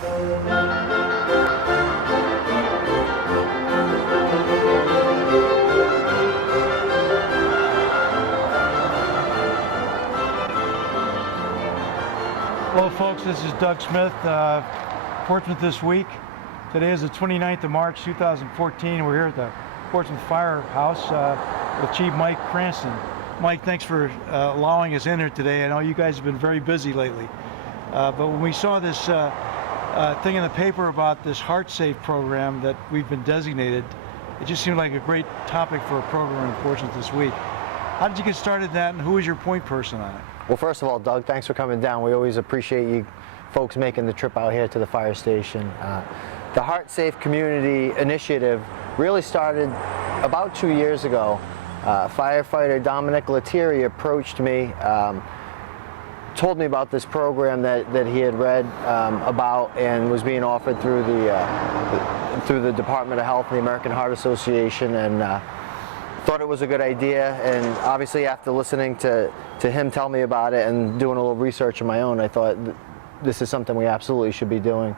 Hello folks, this is Doug Smith, Portsmouth This Week. Today is the 29th of March 2014. We're here at the Portsmouth Firehouse with Chief Mike Cranston. Mike, thanks for allowing us in here today. I know you guys have been very busy lately. But when we saw this thing in the paper about this Heart Safe program that we've been designated, it just seemed like a great topic for a program in Portsmouth This Week. How did you get started in that, and who was your point person on it? Well, first of all, Doug, thanks for coming down. We always appreciate you folks making the trip out here to the fire station. The Heart Safe Community Initiative really started about 2 years ago. Firefighter Dominic Lettieri approached me, told me about this program that he had read about and was being offered through the Department of Health and the American Heart Association, and thought it was a good idea. And obviously after listening to him tell me about it and doing a little research of my own, I thought this is something we absolutely should be doing.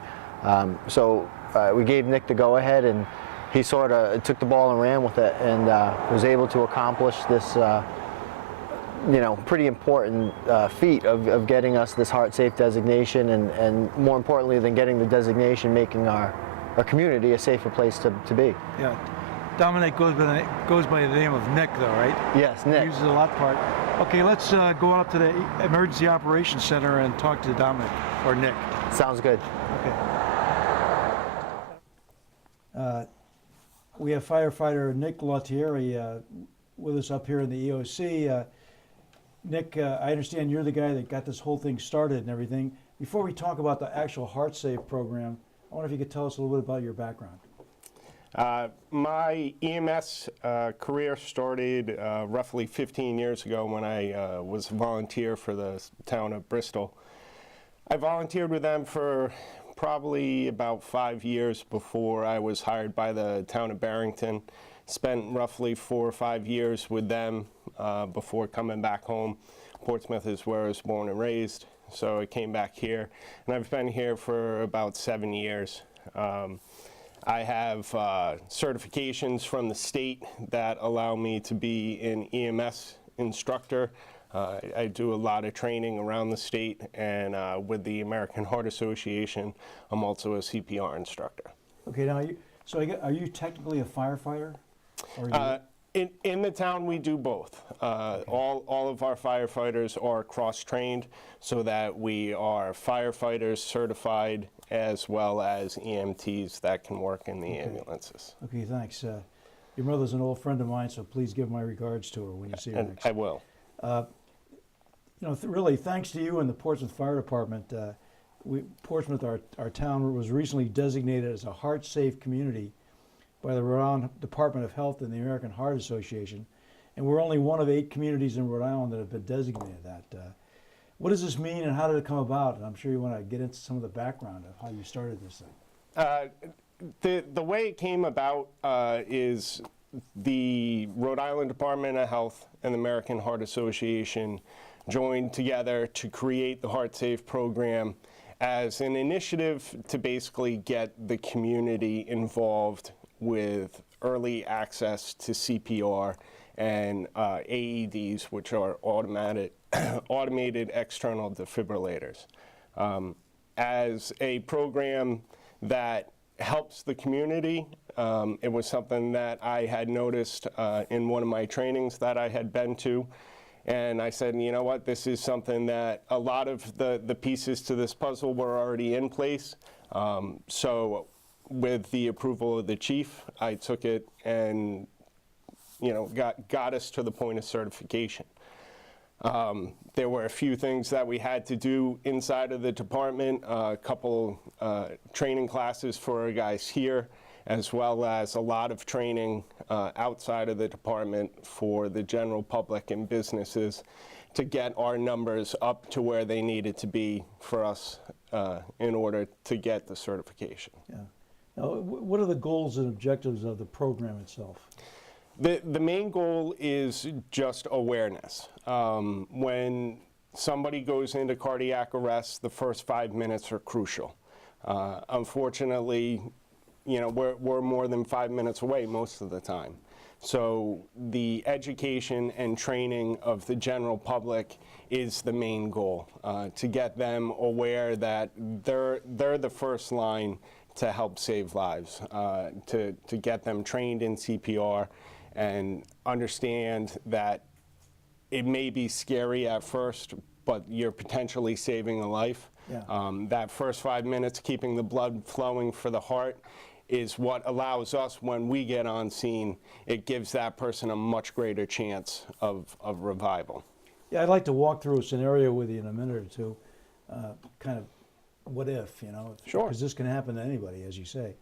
So we gave Nick the go-ahead, and he sort of took the ball and ran with it, and was able to accomplish this pretty important feat of getting us this Heart Safe designation, and more importantly than getting the designation, making our community a safer place to be. Yeah. Dominic goes by the name of Nick, though, right? Yes, Nick. He uses a lot part. Okay, let's go up to the Emergency Operations Center and talk to Dominic, or Nick. Sounds good. Okay. We have firefighter Nick Lettieri with us up here in the EOC. Nick, I understand you're the guy that got this whole thing started and everything. Before we talk about the actual Heart Safe program, I wonder if you could tell us a little bit about your background. My EMS career started roughly 15 years ago when I was a volunteer for the town of Bristol. I volunteered with them for probably about 5 years before I was hired by the town of Barrington. Spent roughly 4 or 5 years with them before coming back home. Portsmouth is where I was born and raised, so I came back here, and I've been here for about 7 years. I have certifications from the state that allow me to be an EMS instructor. I do a lot of training around the state, and with the American Heart Association, I'm also a CPR instructor. Okay, now, are you technically a firefighter? Or in the town, we do both. Okay. All of our firefighters are cross-trained so that we are firefighters certified as well as EMTs that can work in the ambulances. Okay, thanks. Your mother's an old friend of mine, so please give my regards to her when you see her next. I will. Really, thanks to you and the Portsmouth Fire Department, Portsmouth, our town, was recently designated as a heart-safe community by the Rhode Island Department of Health and the American Heart Association, and we're only one of 8 communities in Rhode Island that have been designated that. What does this mean, and how did it come about? And I'm sure you want to get into some of the background of how you started this thing. The way it came about is the Rhode Island Department of Health and the American Heart Association joined together to create the Heart Safe program as an initiative to basically get the community involved with early access to CPR and AEDs, which are automated external defibrillators. As a program that helps the community, it was something that I had noticed in one of my trainings that I had been to. And I said, you know what, this is something that a lot of the pieces to this puzzle were already in place. So with the approval of the chief, I took it and got us to the point of certification. There were a few things that we had to do inside of the department, a couple training classes for our guys here, as well as a lot of training outside of the department for the general public and businesses to get our numbers up to where they needed to be for us in order to get the certification. Yeah. Now, what are the goals and objectives of the program itself? The main goal is just awareness. When somebody goes into cardiac arrest, the first 5 minutes are crucial. Unfortunately, you know, we're more than 5 minutes away most of the time. So the education and training of the general public is the main goal, to get them aware that they're the first line to help save lives, to get them trained in CPR and understand that it may be scary at first, but you're potentially saving a life. Yeah. That first 5 minutes, keeping the blood flowing for the heart, is what allows us, when we get on scene, it gives that person a much greater chance of revival. Yeah, I'd like to walk through a scenario with you in a minute or two, kind of what if, you know, Sure. because this can happen to anybody, as you say.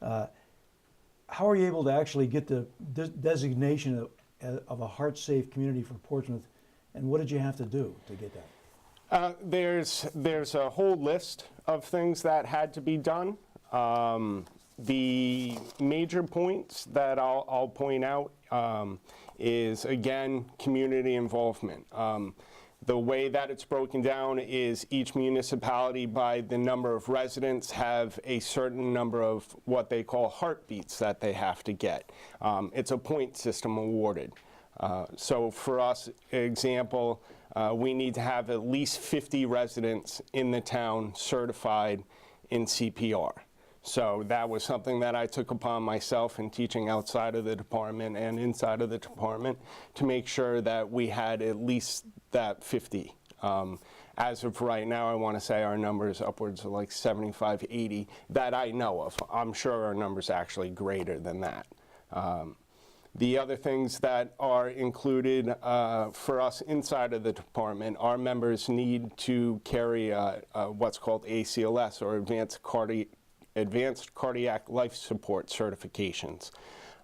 How are you able to actually get the designation of a heart-safe community for Portsmouth, and what did you have to do to get that? There's a whole list of things that had to be done. The major points that I'll point out is, again, community involvement. The way that it's broken down is each municipality, by the number of residents, have a certain number of what they call heartbeats that they have to get. It's a point system awarded. So for us, example, we need to have at least 50 residents in the town certified in CPR. So that was something that I took upon myself in teaching outside of the department and inside of the department, to make sure that we had at least that 50. As of right now, I want to say our number is upwards of like 75, 80 that I know of. I'm sure our number's actually greater than that. The other things that are included for us inside of the department, our members need to carry what's called ACLS, or Advanced Cardiac Life Support certifications.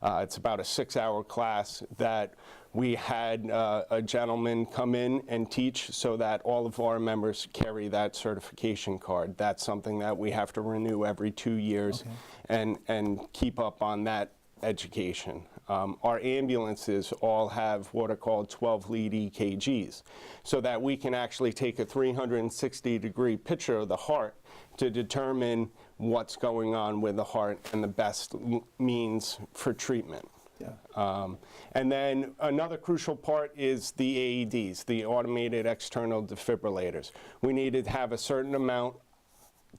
It's about a 6-hour class that we had a gentleman come in and teach, so that all of our members carry that certification card. That's something that we have to renew every 2 years. Okay. and keep up on that education. Our ambulances all have what are called 12-lead EKGs, so that we can actually take a 360-degree picture of the heart to determine what's going on with the heart and the best means for treatment. Yeah. And then another crucial part is the AEDs, the automated external defibrillators. We needed to have a certain amount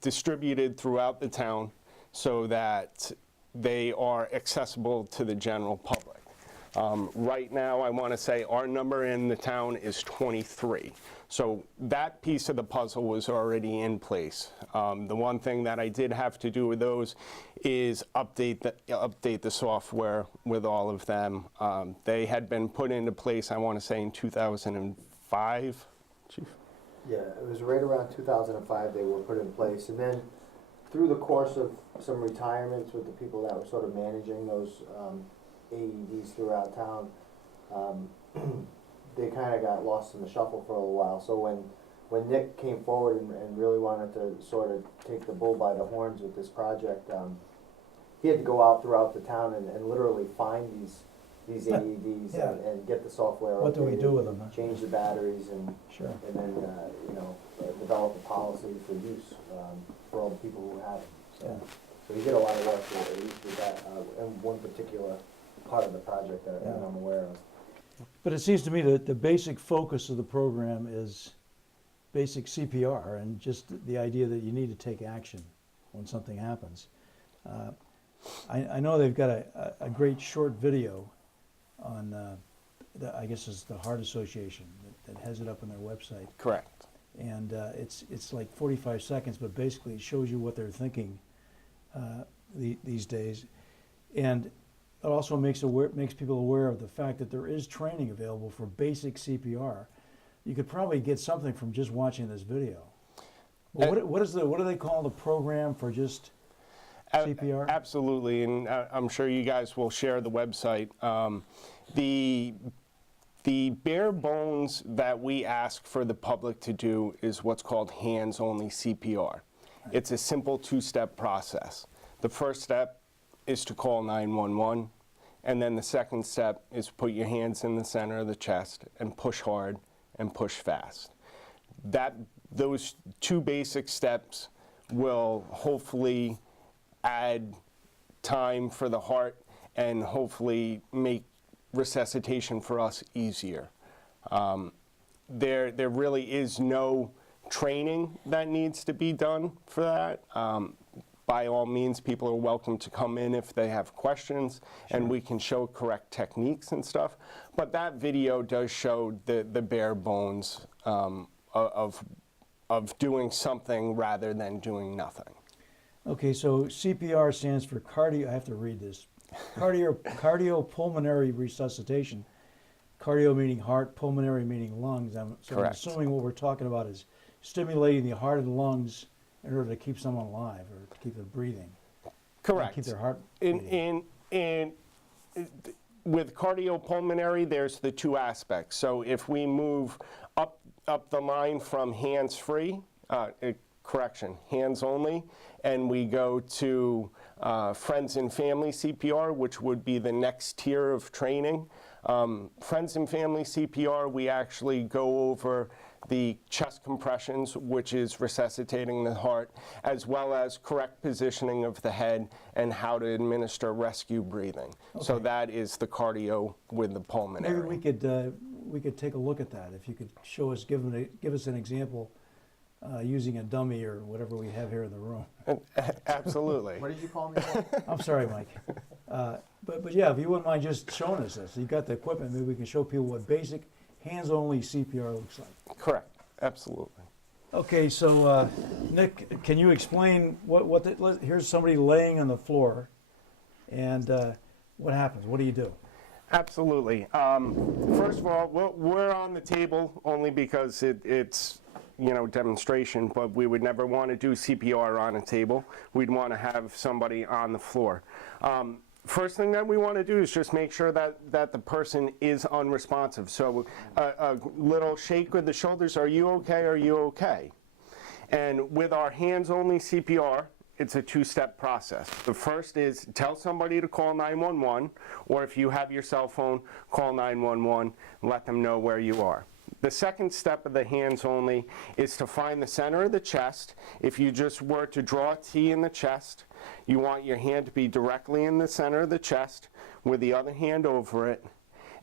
distributed throughout the town so that they are accessible to the general public. Right now, I want to say our number in the town is 23. So that piece of the puzzle was already in place. The one thing that I did have to do with those is update the software with all of them. They had been put into place, I want to say, in 2005. Chief? Yeah, it was right around 2005 they were put in place, and then through the course of some retirements with the people that were sort of managing those AEDs throughout town, they kind of got lost in the shuffle for a little while. So when Nick came forward and really wanted to sort of take the bull by the horns with this project, he had to go out throughout the town and literally find these AEDs and get the software. What do we do with them? Huh? Change the batteries and sure. And then develop a policy for use for all the people who have them. So he did a lot of work at least with that and one particular part of the project that I'm aware of. But it seems to me that the basic focus of the program is basic CPR, and just the idea that you need to take action when something happens. I know they've got a great short video on, I guess it's the Heart Association that has it up on their website. Correct. And it's like 45 seconds, but basically it shows you what they're thinking these days. And it also makes people aware of the fact that there is training available for basic CPR. You could probably get something from just watching this video. Well, what do they call the program for just CPR? Absolutely, and I'm sure you guys will share the website. The bare bones that we ask for the public to do is what's called hands-only CPR. Right. It's a simple 2-step process. The first step is to call 911, and then the second step is put your hands in the center of the chest and push hard and push fast. Those 2 basic steps will hopefully add time for the heart and hopefully make resuscitation for us easier. There really is no training that needs to be done for that. By all means, people are welcome to come in if they have questions, and we can show correct techniques and stuff. But that video does show the bare bones of doing something rather than doing nothing. Okay, so CPR stands for cardio. I have to read this. Cardiopulmonary resuscitation. Cardio meaning heart, pulmonary meaning lungs. I'm assuming what we're talking about is stimulating the heart and lungs in order to keep someone alive or to keep them breathing. Correct. Keep their heart beating. With cardiopulmonary, there's the two aspects. So if we move up the line from hands-free, hands only, and we go to friends and family CPR, which would be the next tier of training. Friends and family CPR, we actually go over the chest compressions, which is resuscitating the heart, as well as correct positioning of the head and how to administer rescue breathing. Okay. So that is the cardio with the pulmonary. Maybe we could take a look at that. If you could show us, give us an example using a dummy or whatever we have here in the room. Absolutely. What did you call me? I'm sorry, Mike. But yeah, if you wouldn't mind just showing us this. You've got the equipment, maybe we can show people what basic hands-only CPR looks like. Correct. Absolutely. Okay, so Nick, can you explain here's somebody laying on the floor, and what happens? What do you do? Absolutely. First of all, we're on the table only because it's demonstration, but we would never want to do CPR on a table. We'd want to have somebody on the floor. First thing that we want to do is just make sure that the person is unresponsive. So a little shake with the shoulders, are you okay, are you okay? And with our hands-only CPR, it's a two-step process. The first is tell somebody to call 911, or if you have your cell phone, call 911, let them know where you are. The second step of the hands-only is to find the center of the chest. If you just were to draw a T in the chest, you want your hand to be directly in the center of the chest with the other hand over it,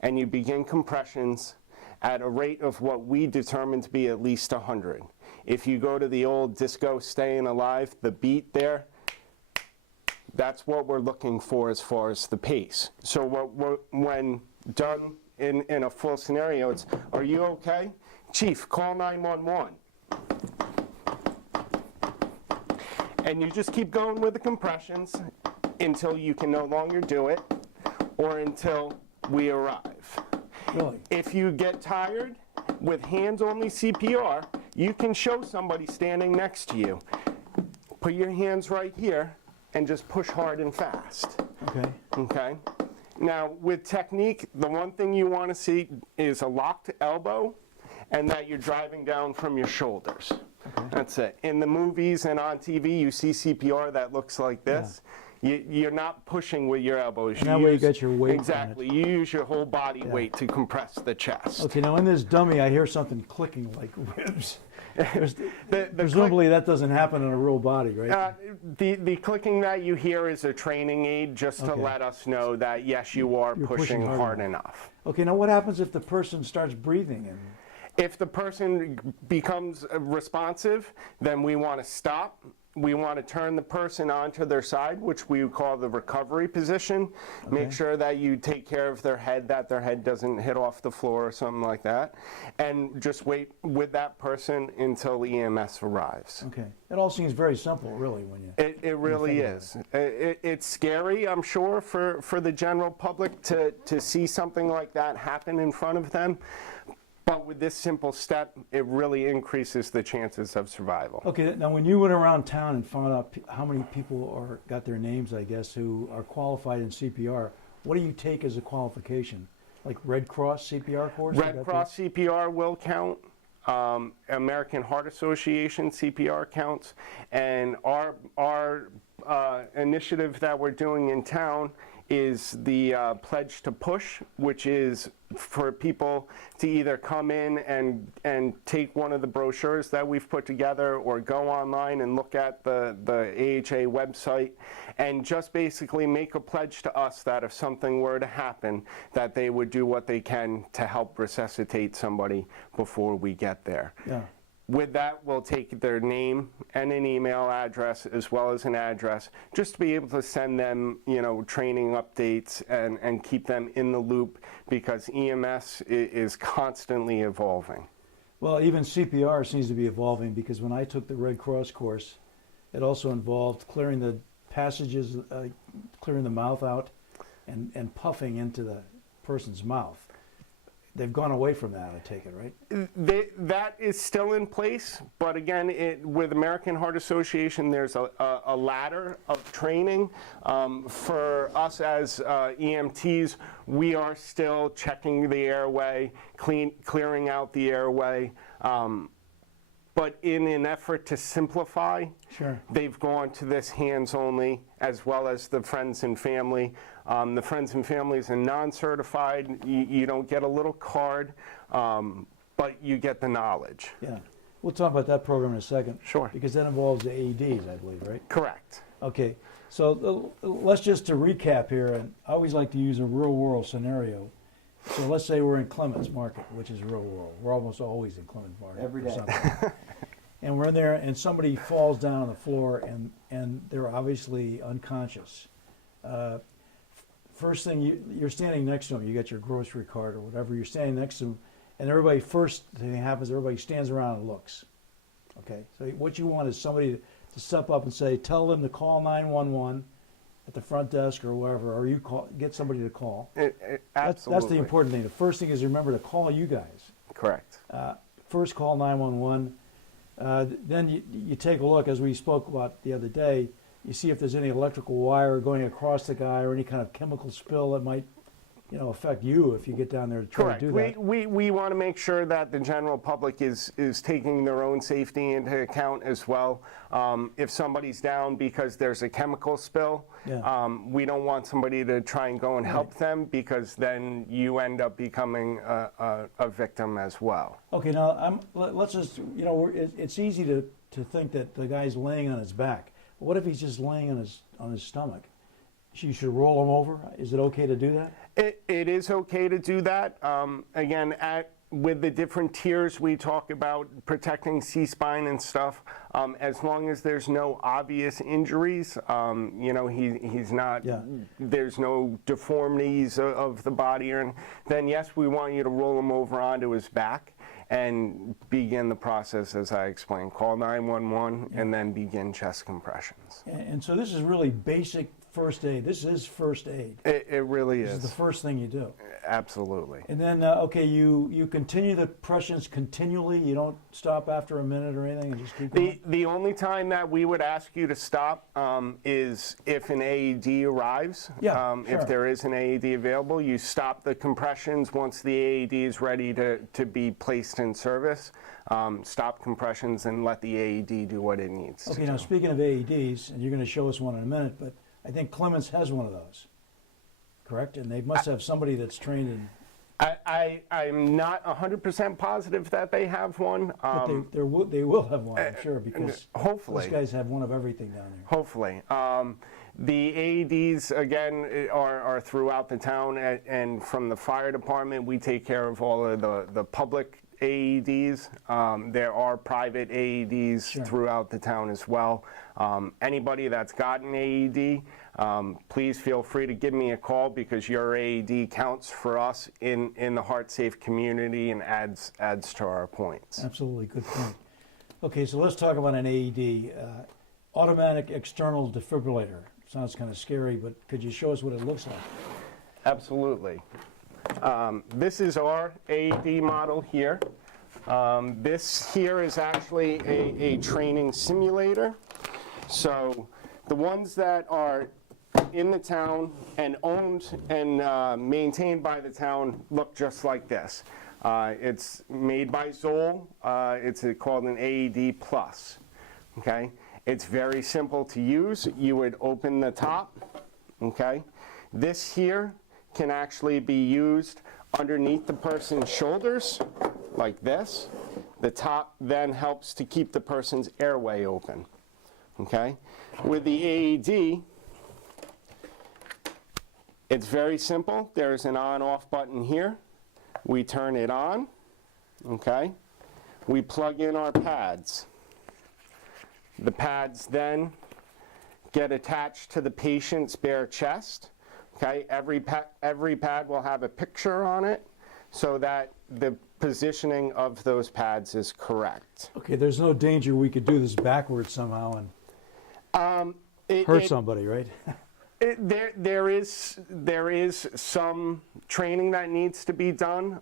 and you begin compressions at a rate of what we determine to be at least 100. If you go to the old disco staying alive, the beat there, that's what we're looking for as far as the pace. So when done in a full scenario, it's, are you okay? Chief, call 911. And you just keep going with the compressions until you can no longer do it, or until we arrive. Really? If you get tired with hands-only CPR, you can show somebody standing next to you. Put your hands right here and just push hard and fast. Okay. Okay? Now, with technique, the one thing you want to see is a locked elbow and that you're driving down from your shoulders. Okay. That's it. In the movies and on TV, you see CPR that looks like this. Yeah. You're not pushing with your elbows. And that way you get your weight. Exactly. You use your whole body weight to compress the chest. Okay, now in this dummy, I hear something clicking like ribs. Presumably that doesn't happen in a real body, right? The clicking that you hear is a training aid just to let us know that, yes, you are pushing hard enough. Okay, now what happens if the person starts breathing? If the person becomes responsive, then we want to stop. We want to turn the person onto their side, which we call the recovery position. Okay. Make sure that you take care of their head, that their head doesn't hit off the floor or something like that. And just wait with that person until EMS arrives. Okay. It all seems very simple, really, when you... It really is. It's scary, I'm sure, for the general public to see something like that happen in front of them. But with this simple step, it really increases the chances of survival. Okay, now when you went around town and found out how many people got their names, I guess, who are qualified in CPR, what do you take as a qualification? Like Red Cross CPR course? Red Cross CPR will count. American Heart Association CPR counts. And our initiative that we're doing in town is the Pledge to Push, which is for people to either come in and take one of the brochures that we've put together, or go online and look at the AHA website and just basically make a pledge to us that if something were to happen, that they would do what they can to help resuscitate somebody before we get there. Yeah. With that, we'll take their name and an email address as well as an address, just to be able to send them, training updates and keep them in the loop, because EMS is constantly evolving. Well, even CPR seems to be evolving, because when I took the Red Cross course, it also involved clearing the passages, clearing the mouth out, and puffing into the person's mouth. They've gone away from that, I take it, right? That is still in place, but again, with American Heart Association, there's a ladder of training. For us as EMTs, we are still checking the airway, clearing out the airway. But in an effort to simplify, Sure. they've gone to this hands only, as well as the friends and family. The friends and families are non-certified. You don't get a little card, but you get the knowledge. Yeah. We'll talk about that program in a second. Sure. Because that involves the AEDs, I believe, right? Correct. Okay. So let's just to recap here, and I always like to use a real world scenario. So let's say we're in Clements Market, which is real world. We're almost always in Clements Market. Every or day. something. And we're in there, and somebody falls down on the floor, and they're obviously unconscious. First thing, you're standing next to them. You got your grocery cart or whatever. You're standing next to them, and everybody, first thing that happens, everybody stands around and looks. Okay? So what you want is somebody to step up and say, tell them to call 911 at the front desk or wherever, or get somebody to call. That's the important thing. The first thing is remember to call you guys. Correct. First call 911. Then you take a look, as we spoke about the other day, you see if there's any electrical wire going across the guy or any kind of chemical spill that might affect you if you get down there to try Correct. to do that. We want to make sure that the general public is taking their own safety into account as well. If somebody's down because there's a chemical spill, Yeah. we don't want somebody to try and go and help them, because then you end up becoming a victim as well. Okay, now let's just, it's easy to think that the guy's laying on his back. What if he's just laying on his stomach? You should roll him over. Is it okay to do that? It is okay to do that. Again, with the different tiers we talk about protecting C-spine and stuff, as long as there's no obvious injuries, he's not, Yeah. there's no deformities of the body, then yes, we want you to roll him over onto his back and begin the process as I explained. Call 911 and then begin chest compressions. And so this is really basic first aid. This is first aid. It really This is the first thing you do. Absolutely. And then, okay, you continue the compressions continually. You don't stop after a minute or anything, and just keep going? The only time that we would ask you to stop is if an AED arrives. Yeah, sure. If there is an AED available, you stop the compressions once the AED is ready to be placed in service. Stop compressions and let the AED do what it needs to Okay, now do. speaking of AEDs, and you're going to show us one in a minute, but I think Clements has one of those, correct? And they must have somebody that's trained in... I'm not 100% positive that they have one. But they will have one, I'm sure, because hopefully. those guys have one of everything down there. Hopefully. The AEDs, again, are throughout the town, and from the fire department, we take care of all of the public AEDs. There are private AEDs Sure. throughout the town as well. Anybody that's got an AED, please feel free to give me a call, because your AED counts for us in the HeartSafe community and adds to our points. Absolutely, good point. Okay, so let's talk about an AED. Automatic external defibrillator. Sounds kind of scary, but could you show us what it looks like? Absolutely. This is our AED model here. This here is actually a training simulator. So the ones that are in the town and owned and maintained by the town look just like this. It's made by Zoll. It's called an AED Plus. Okay? It's very simple to use. You would open the top, okay? This here can actually be used underneath the person's shoulders, like this. The top then helps to keep the person's airway open, okay? With the AED, it's very simple. There's an on-off button here. We turn it on, okay? We plug in our pads. The pads then get attached to the patient's bare chest, okay? Every pad will have a picture on it so that the positioning of those pads is correct. Okay, there's no danger we could do this backwards somehow and hurt somebody, right? There is some training that needs to be done.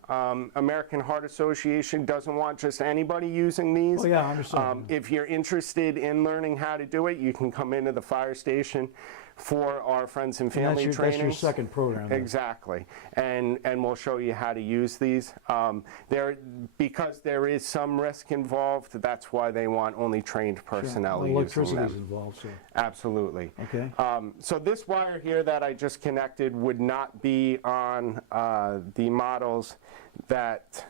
American Heart Association doesn't want just anybody using these. Oh yeah, I understand. If you're interested in learning how to do it, you can come into the fire station for our friends and family training. That's your second program. Exactly, and we'll show you how to use these. Because there is some risk involved, that's why they want only trained personnel using them. Electricity is involved, so. Absolutely. Okay. So this wire here that I just connected would not be on the models that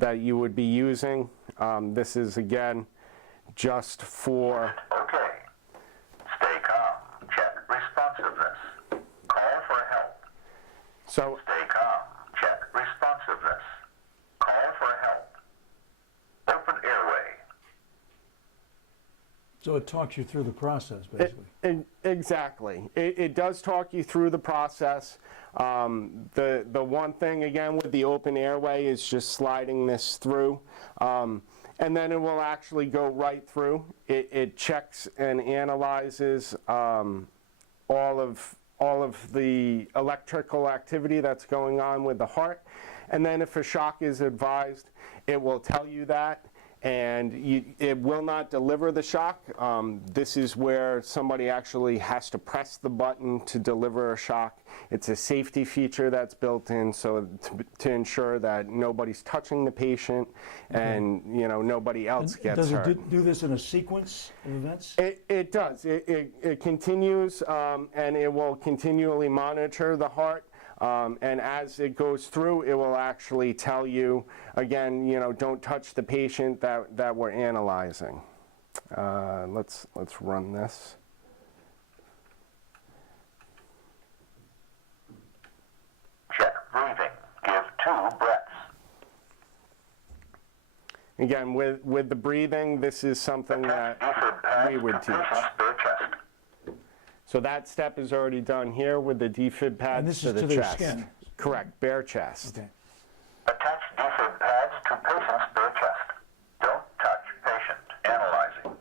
you would be using. This is again just for. Okay. Stay calm. Check responsiveness. Call for help. So Stay calm. Check responsiveness. Call for help. Open airway. So it talks you through the process, basically. Exactly. It does talk you through the process. The one thing, again, with the open airway is just sliding this through. And then it will actually go right through. It checks and analyzes all of the electrical activity that's going on with the heart. And then if a shock is advised, it will tell you that. And it will not deliver the shock. This is where somebody actually has to press the button to deliver a shock. It's a safety feature that's built in so to ensure that nobody's touching the patient and nobody else gets hurt. Does it do this in a sequence of events? It does. It continues and it will continually monitor the heart. And as it goes through, it will actually tell you, again, don't touch the patient that we're analyzing. Let's run this. Check breathing. Give 2 breaths. Again, with the breathing, this is something that we would teach. Bare chest. So that step is already done here with the defib pads And this to is the to their chest. skin. Correct, bare chest. Okay. Attach defib pads to patient's bare chest. Don't touch patient. Analyzing.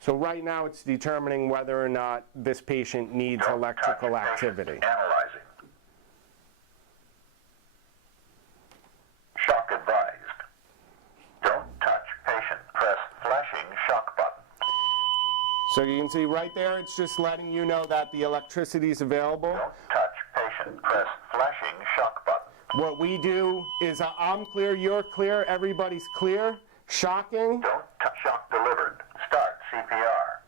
So right now it's determining whether or not this patient needs Don't electrical touch activity. patient. Analyzing. Shock advised. Don't touch patient. Press flashing shock button. So you can see right there, it's just letting you know that the electricity is available. Don't touch patient. Press flashing shock button. What we do is I'm clear, you're clear, everybody's clear. Shocking. Don't touch. Shock delivered. Start CPR.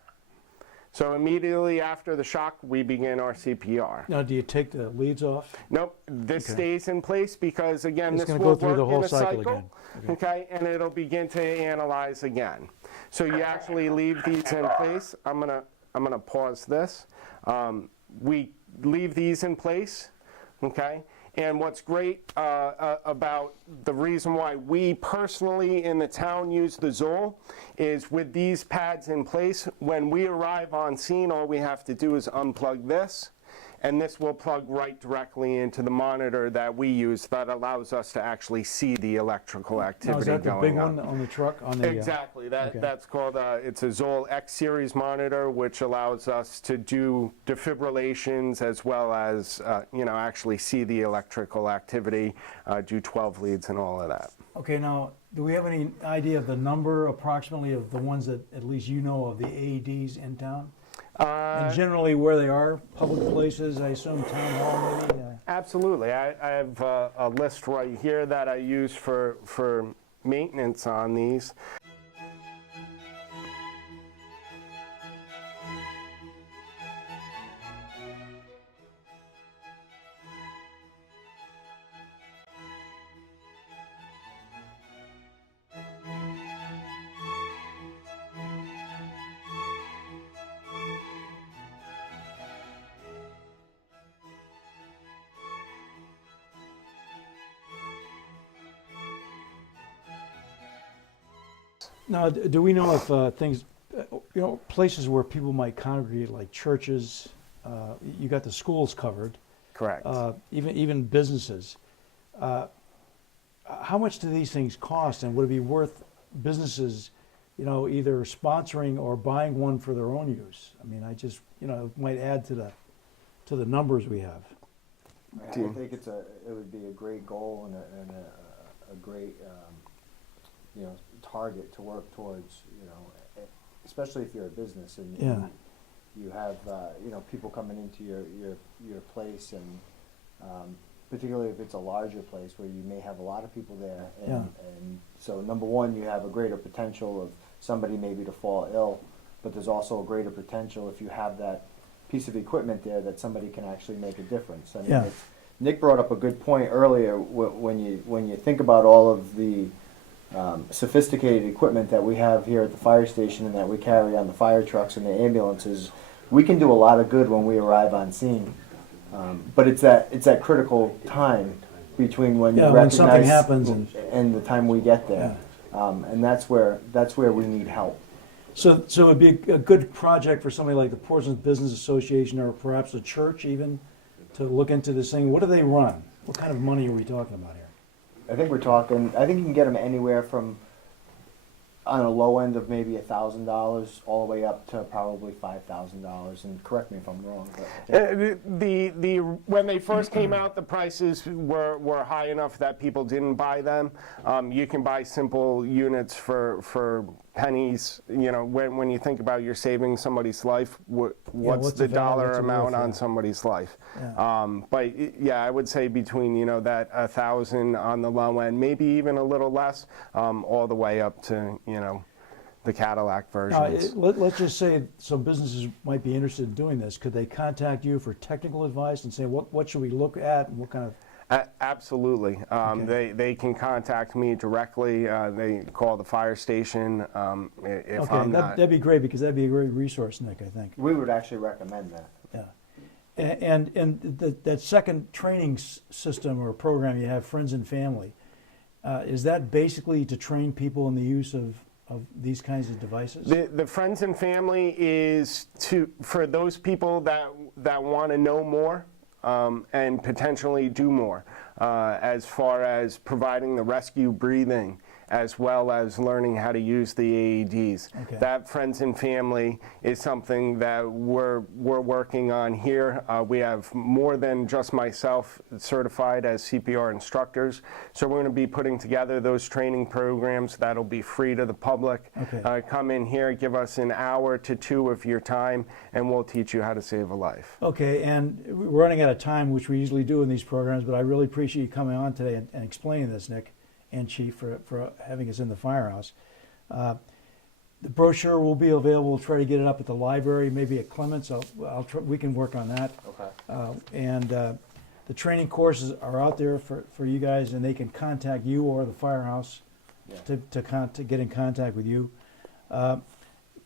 So immediately after the shock, we begin our CPR. Now, do you take the leads off? Nope, this stays in place because again, It's this gonna will go through the work whole in a cycle cycle. again. Okay, and it'll begin to analyze again. So you actually leave these in place. I'm gonna pause this. We leave these in place. Okay. And what's great about the reason why we personally in the town use the Zoll is with these pads in place, when we arrive on scene, all we have to do is unplug this, and this will plug right directly into the monitor that we use that allows us to actually see the electrical Now, activity is that the going big on. one on the truck? On the, Exactly. okay. That's called, it's a Zoll X series monitor, which allows us to do defibrillations as well as, actually see the electrical activity, do 12 leads and all of that. Okay, now, do we have any idea of the number approximately of the ones that at least you know of the AEDs in town? And generally where they are, public places, I assume town hall maybe? Absolutely. I have a list right here that I use for maintenance on these. Now, do we know if things, places where people might congregate, like churches, you got the schools covered, Correct. even businesses. How much do these things cost, and would it be worth businesses, either sponsoring or buying one for their own use? I mean, I just, it might add to the numbers we have. I think it would be a great goal and a great target to work towards, especially if you're a business and Yeah. you have people coming into your place, and particularly if it's a larger place where you may have a lot of people there, and so number one, you have a greater potential of somebody maybe to fall ill, but there's also a greater potential if you have that piece of equipment there that somebody can actually make a difference. I mean, Nick brought up a good point earlier. When you think about all of the sophisticated equipment that we have here at the fire station and that we carry on the fire trucks and the ambulances, we can do a lot of good when we arrive on scene. But it's that critical time between when you when recognize something happens and the time we get there, and that's where we need help. So it'd be a good project for somebody like the Portsmouth Business Association, or perhaps a church even, to look into this thing. What do they run? What kind of money are we talking about here? I think you can get them anywhere from, on a low end of maybe $1,000 all the way up to probably $5,000. And correct me if I'm wrong. But When they first came out, the prices were high enough that people didn't buy them. You can buy simple units for pennies. When you think about you're saving somebody's life, what's the dollar amount on somebody's life? But I would say between that 1,000 on the low end, maybe even a little less, all the way up to the Cadillac versions. Let's just say some businesses might be interested in doing this. Could they contact you for technical advice and say what should we look at and what kind of? Absolutely. They can contact me directly. They call the fire station. If I'm not. That'd be great, because that'd be a great resource, Nick, I think. we would actually recommend that. Yeah. And that second training system or program you have, Friends and Family, is that basically to train people in the use of these kinds of devices? The Friends and Family is for those people that want to know more. And potentially do more as far as providing the rescue breathing, as well as learning how to use the AEDs. Okay. That Friends and Family is something that we're working on here. We have more than just myself certified as CPR instructors, so we're going to be putting together those training programs that'll be free to the public. Okay. Come in here, give us an hour to 2 of your time, and we'll teach you how to save a life. Okay, and we're running out of time, which we usually do in these programs, but I really appreciate you coming on today and explaining this, Nick and Chief, for having us in the firehouse. The brochure will be available. We'll try to get it up at the library, maybe at Clements. We can work on that. Okay. And the training courses are out there for you guys, and they can contact you or the firehouse to get in contact with you.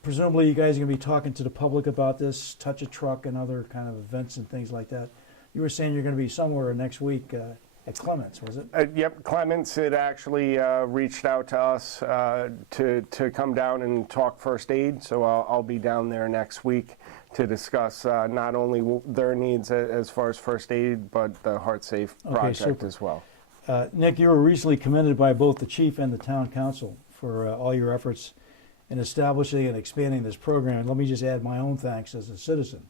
Presumably you guys are going to be talking to the public about this, Touch a Truck and other kind of events and things like that. You were saying you're going to be somewhere next week at Clements, was it? Yep, Clements had actually reached out to us to come down and talk first aid, so I'll be down there next week to discuss not only their needs as far as first aid, but the Heart Safe project as well. Nick, you were recently commended by both the Chief and the Town Council for all your efforts in establishing and expanding this program. And let me just add my own thanks as a citizen,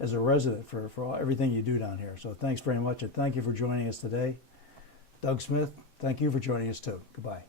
as a resident, for everything you do down here. So thanks very much, and thank you for joining us today. Doug Smith, thank you for joining us too. Goodbye.